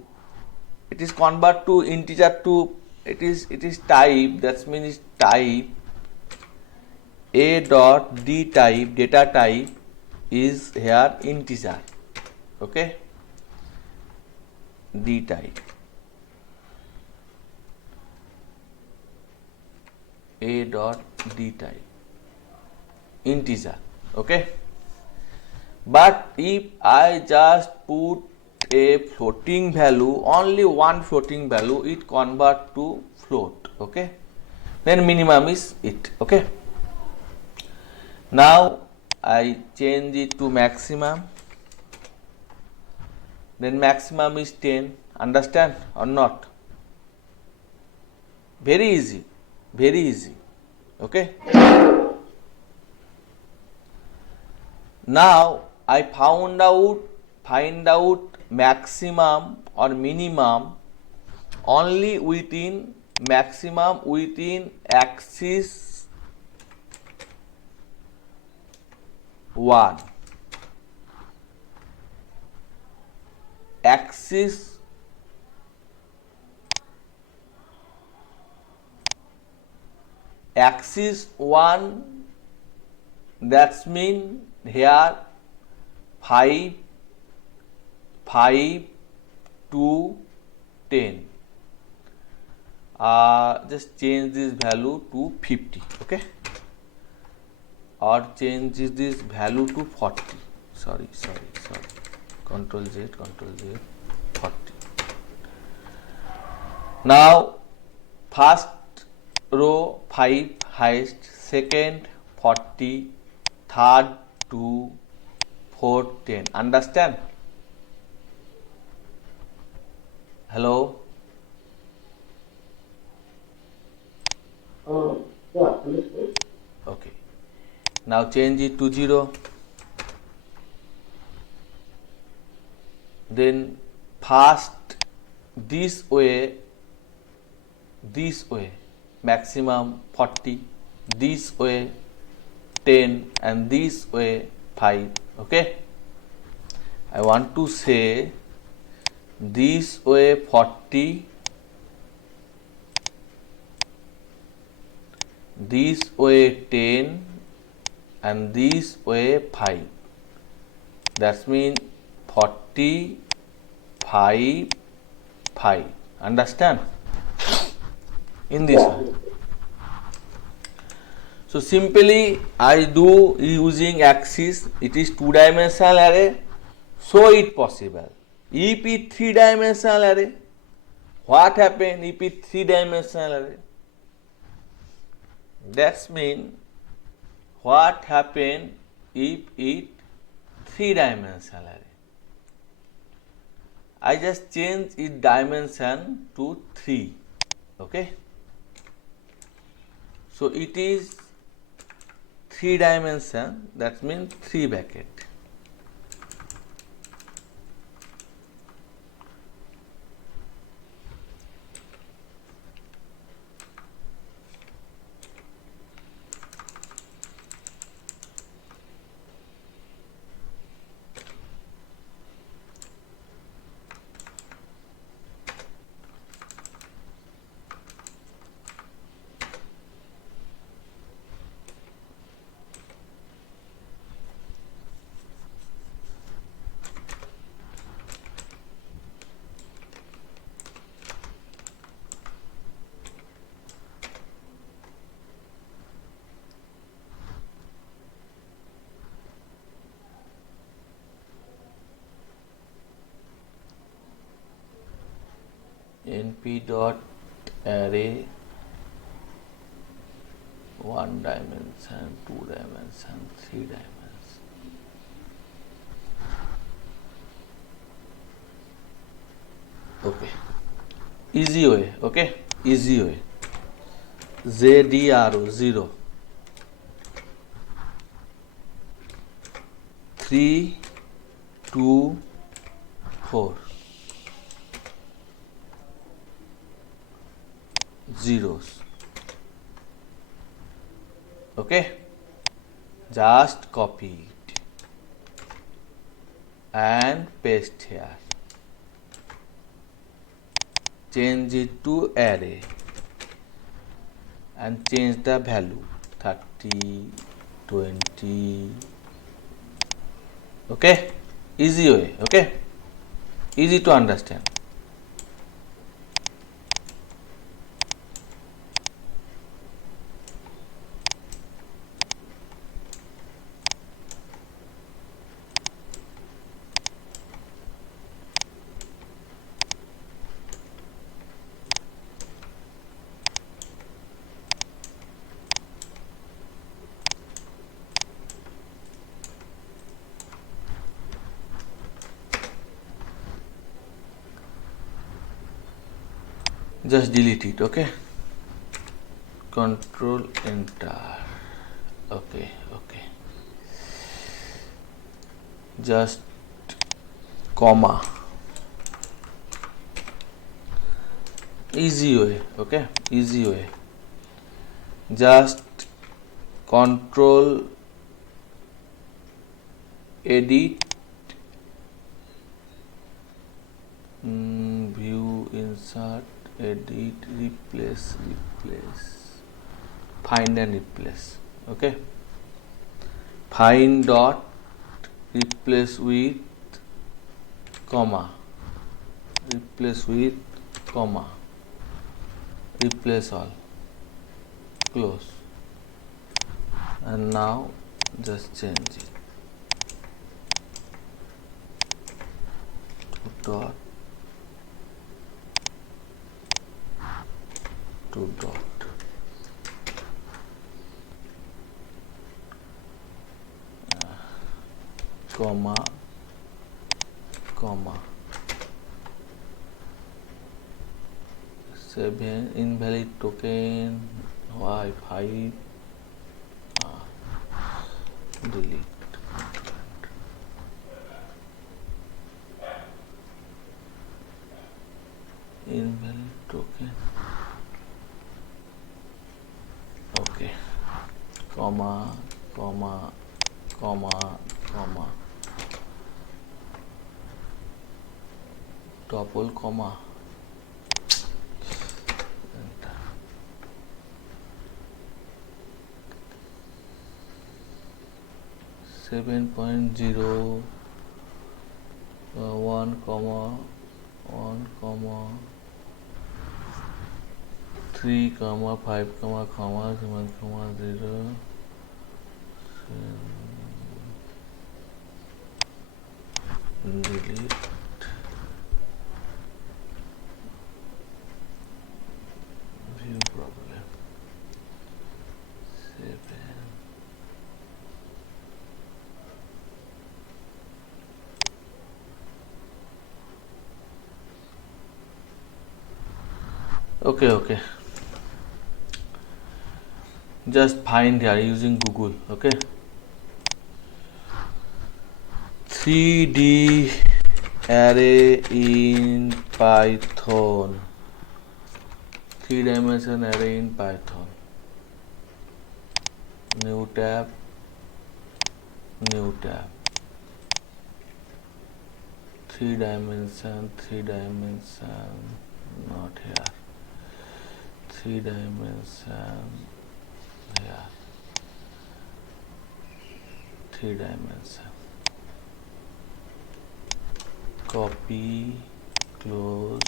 it is convert to integer to it is type, that means type a dot d type data type is here integer. Okay, d type a dot d type integer. Okay, but if I just put a floating value, only one floating value, it convert to float. Okay, then minimum is it. Okay, now I change it to maximum, then maximum is 10. Understand or not? Very easy, very easy. Okay, now I find out maximum or minimum only within maximum within axis 1, axis 1, that's mean here 5 to 10. Just change this value to 50. Okay, or change this value to 40. Sorry. Control Z 40. Now first row 5 highest, second 40, third 2, fourth 10. Understand? Hello? Yeah, understood. Okay. Now change it to 0. Then first this way maximum 40, this way 10 and this way 5. Okay, I want to say this way 40, this way 10 and this way 5. That means 40, 5, 5. Understand? In this way. So simply I do using axis. It is two-dimensional array, so it possible. If it three-dimensional array, what happen if it three-dimensional array? That's mean what happen if it three-dimensional array? I just change its dimension to 3. Okay. So it is 3 dimension, that means 3 bracket. np dot array 1 dimension, 2 dimension, 3 dimension. Okay, easy way. Okay, easy way. ZDRO 0, 3, 2, 4. Zeros. Okay, just copy it and paste here. Change it to array and change the value 30, 20. Okay, easy way. Okay, easy to understand. Just delete it. Okay, control enter. Okay, just comma, easy way. Okay, easy way. Just control edit, view, insert, edit, replace, find and replace. Okay, find dot replace with comma, replace with comma, replace all, close, and now just change it to dot to dot. Comma, comma, 7 invalid token, y5, delete. Invalid token. Okay, comma, comma, comma, comma, double comma, enter. Seven point zero 1 comma 1 comma 3 comma 5 comma 7 comma 0 delete view problem 7 okay just find here using Google. Okay, 3D array in Python, 3-dimension array in Python, new tab, 3-dimension, not here, 3-dimension here, 3-dimension, copy, close,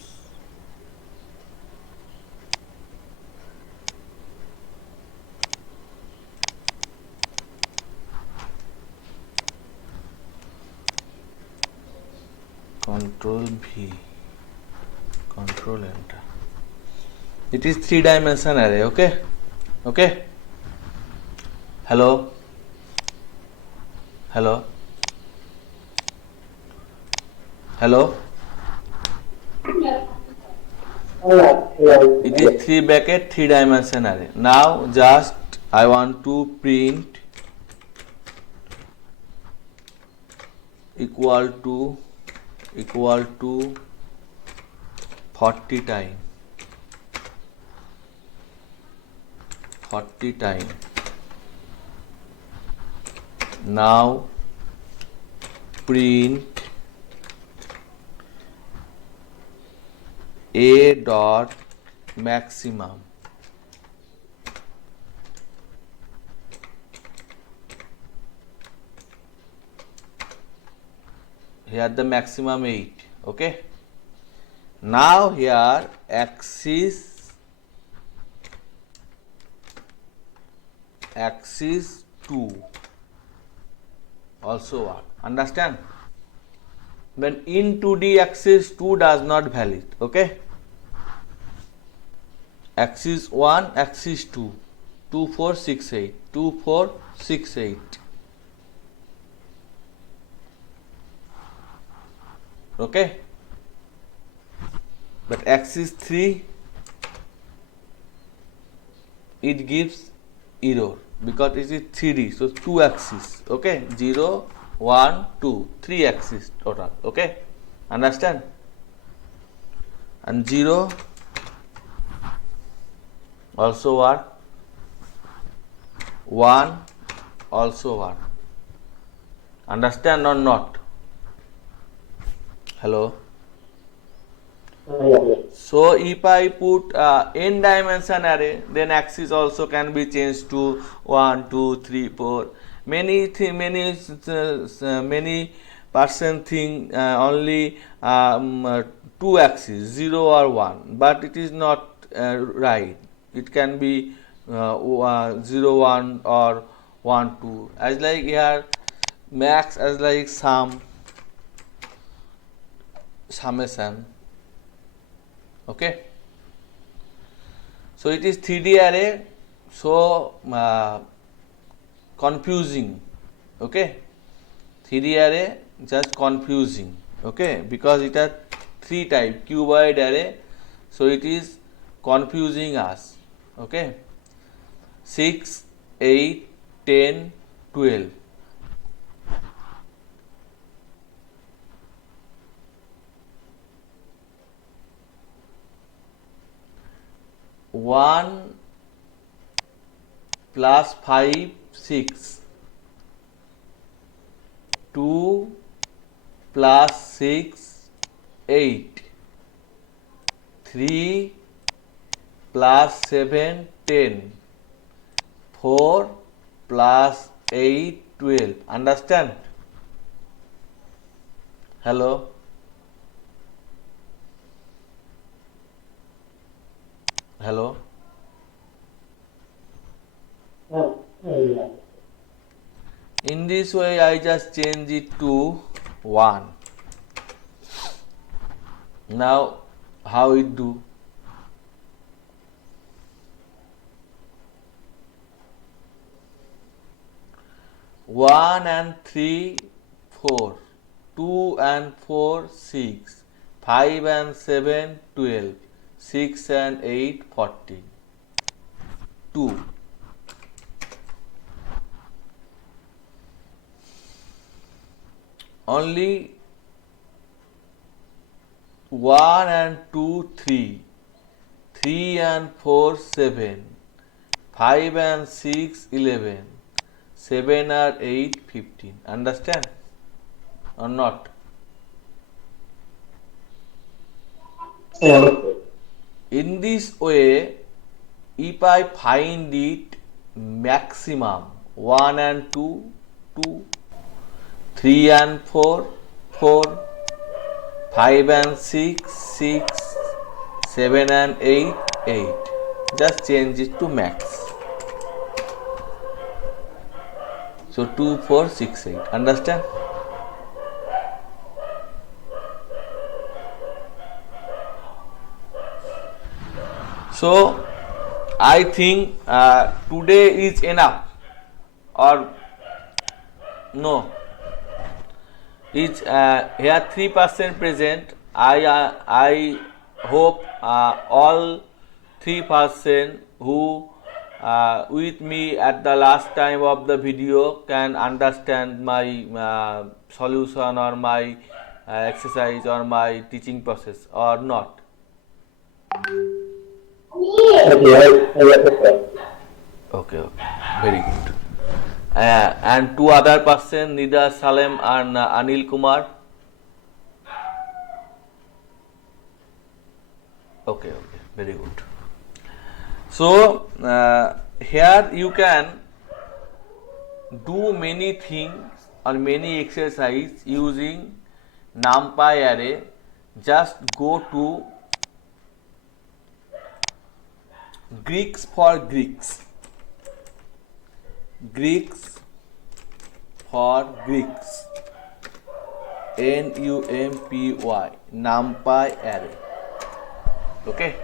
Control V, Control Enter. It is 3-dimension array. Okay. Hello. It is 3 bracket 3-dimension array. Now just I want to print equal to 40 time. Now print a dot maximum. Here the maximum 8. Okay. Now here axis 2 also work. Understand? When in 2D axis 2 does not valid. Okay. Axis 1, axis 2, 2, 4, 6, 8, 2, 4, 6, 8. Okay. But axis 3 it gives error because it is 3D, so 2 axis. Okay, 0, 1, 2, 3 axis total. Okay, understand? And 0 also work, 1 also work. Understand or not? Hello. So if I put n dimension array, then axis also can be changed to 1, 2, 3, 4. Many person think only 2 axis, 0 or 1, but it is not right. It can be 0, 1 or 1, 2. As like here max as like summation. Okay, so it is 3D array, so confusing. Okay, 3D array just confusing. Okay, because it has 3 type cuboid array, so it is confusing us. Okay, 6, 8, 10, 12. One plus 5, 6. 2 plus 6, 8. 3 plus 7, 10. 4 plus 8, 12. Understand? Hello? Hello? Yeah. In this way, I just change it to 1. Now, how it do? One and 3, 4. 2 and 4, 6. 5 and 7, 12. 6 and 8, 14. 2. Only 1 and 2, 3. 3 and 4, 7. 5 and 6, 11. 7 or 8, 15. Understand or not? Yeah. In this way, if I find it maximum 1 and 2, 2, 3 and 4, 4, 5 and 6, 6, 7 and 8, 8. Just change it to max. So 2, 4, 6, 8. Understand? So I think today is enough or no? Is here 3% present. I hope all 3% who with me at the last time of the video can understand my solution or my exercise or my teaching process or not. Okay, very good. And two other person, Nida Salem and Anil Kumar. Okay, very good. So here you can do many things or many exercise using NumPy array. Just go to Greeks for Greeks. Greeks for Greeks. NUMPY. NumPy array. Okay.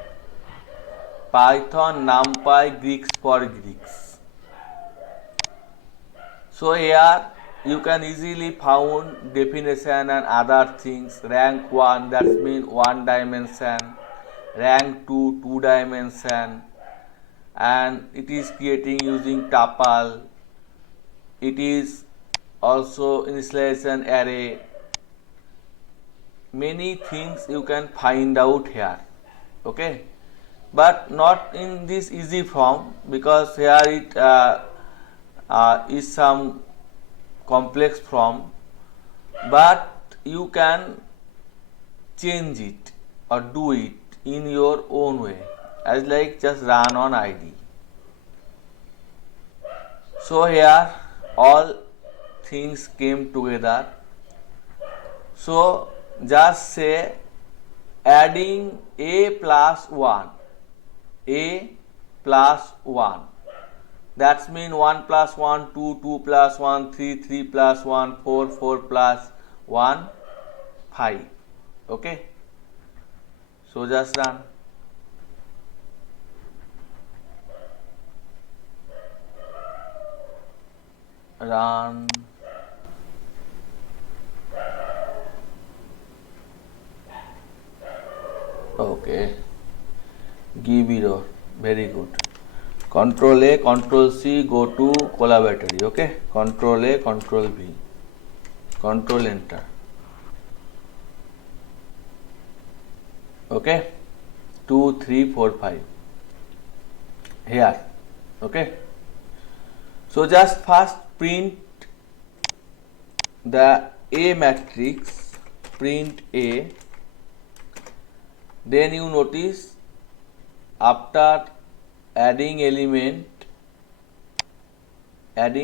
Python NumPy Greeks for Greeks. So here you can easily found definition and other things. Rank 1, that means 1 dimension. Rank 2, 2 dimension. And it is creating using tuple. It is also initialization array. Many things you can find out here. Okay, but not in this easy form, because here it is some complex form, but you can change it or do it in your own way, as like just run on ID. So here all things came together. So just say adding a plus 1, a plus 1. That's mean 1 plus 1, 2, 2 plus 1, 3, 3 plus 1, 4, 4 plus 1, 5. Okay. So just run. Run. Okay. Give error. Very good. Control A, Control C, go to collaboratory. Okay. Control A, Control V. Control Enter. Okay. 2, 3, 4, 5. Here. Okay. So just first print the A matrix, print A, then you notice after adding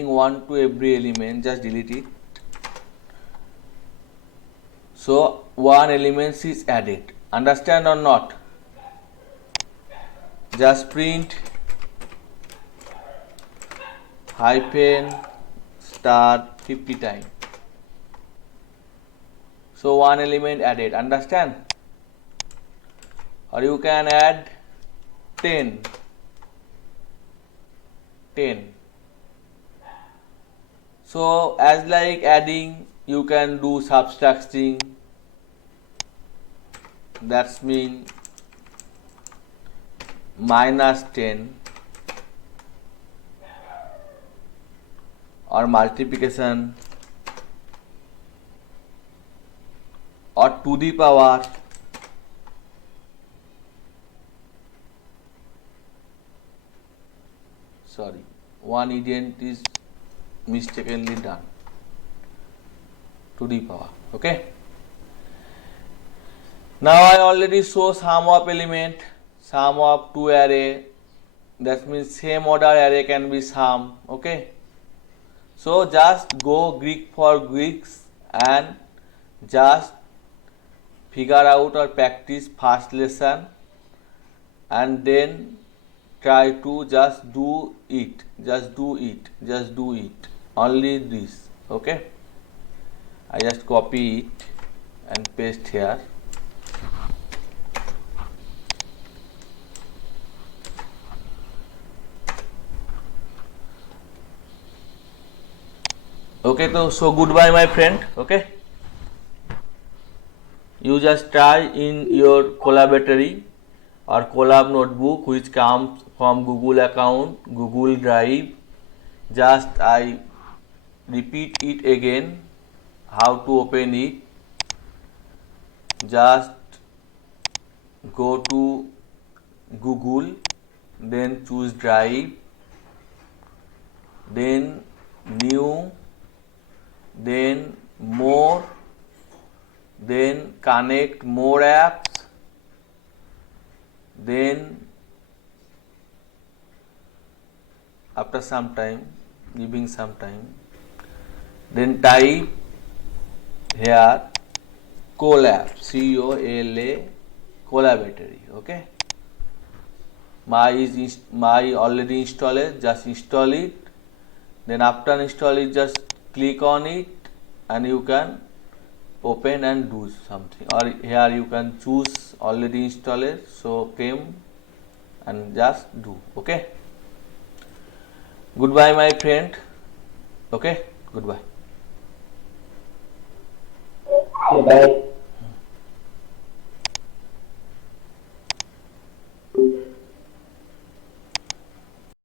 one to every element, just delete it. So one element is added. Understand or not? Just print hyphen star 50 times. So one element added. Understand? Or you can add 10. So as like adding, you can do subtracting. That's mean -10 or multiplication or to the power one ident is mistakenly done, to the power. Okay, now I already show sum of element, sum of two array, that means same order array can be sum. Okay, so just go Greek for Greeks and just figure out or practice first lesson and then try to just do it, only this. Okay, I just copy it and paste here. Okay, so goodbye my friend. Okay, you just try in your collaboratory or collab notebook which comes from Google account, Google Drive. Just I repeat it again how to open it. Just go to Google, then choose Drive, then new, then more, then connect more apps, then after some time, giving some time, then type here Colab, COLA, collaboratory. Okay, my already installed, just install it. Then after install it, just click on it and you can open and do something, or here you can choose already installed, so came and just do. Okay, goodbye my friend. Okay, goodbye. Okay, bye.